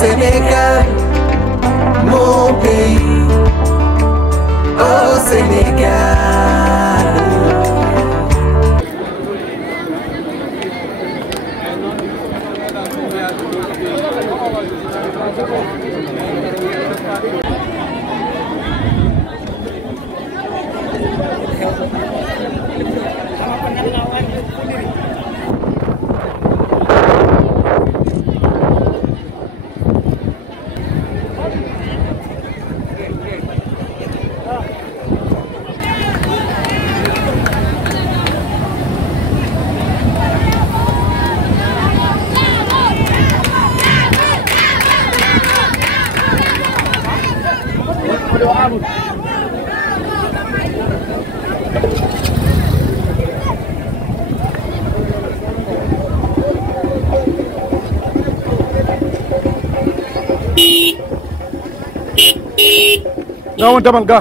Sénégal, mon pays, oh Sénégal. Gawan demal ga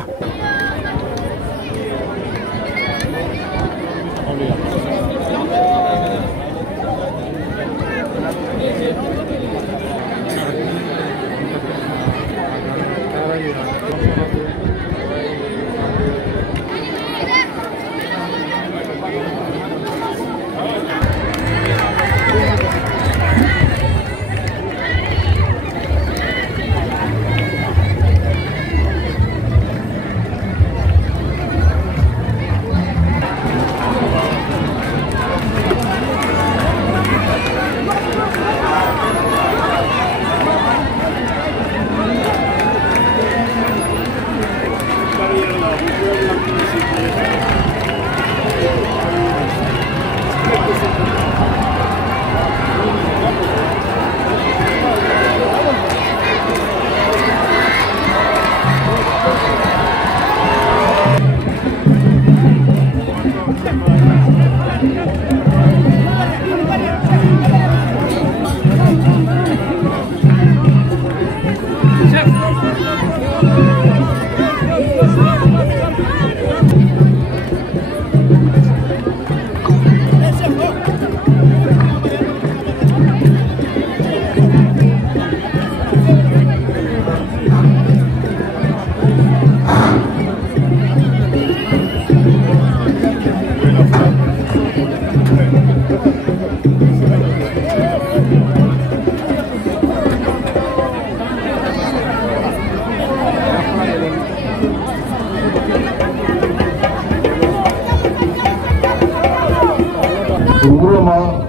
Vraiment,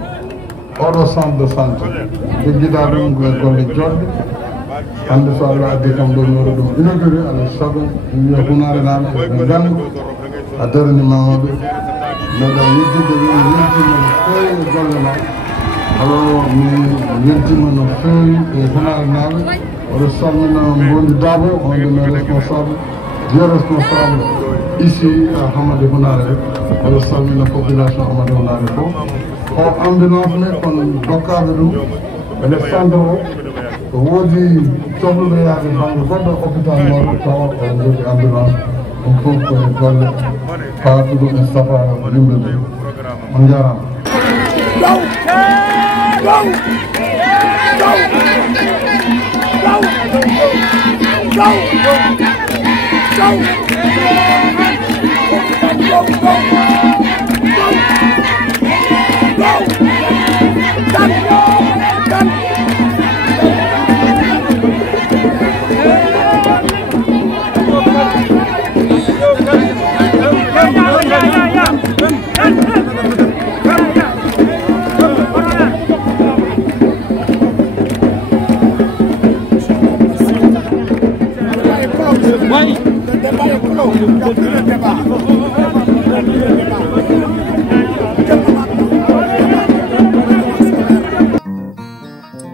hors centre de santé. Les guidages ont les jobs. And so Allah become the Lord of the inaugurated at the Sabbath. We are going to run a gun. A turn in Mahmoud. Meda Yiti, the Yiti, Golema. Hello, Yiti, Manofe, Hunarana, or the Salmon Bondi Dabo, on the responsable, Dieu responsable. Ici, à Hamadi Hunare, on le salue la population Hamadi Hunare. En ambulance, on bloquade de nous, le centre, Wodi, Tobu, et à l'hôpital Nord, on ambulance, on peut que par tout le Mustafa, Limbe, Manjara. Go! Go! Go! Go! Go!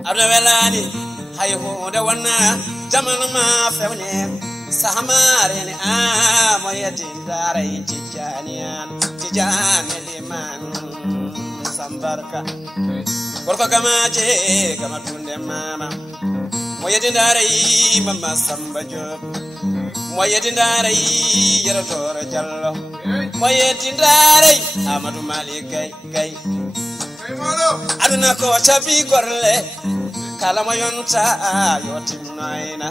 Abdawelani hayho da wana jamana ma fewne sahamare ni moyedin daray tijani liman sambarka gorko kamaje kama tunde mama moyedin daray mama samba job moyedin daray yarator jallo moyedin daray amadou malik gay aduna ko chabi korle kala mo yonta yo timnoyna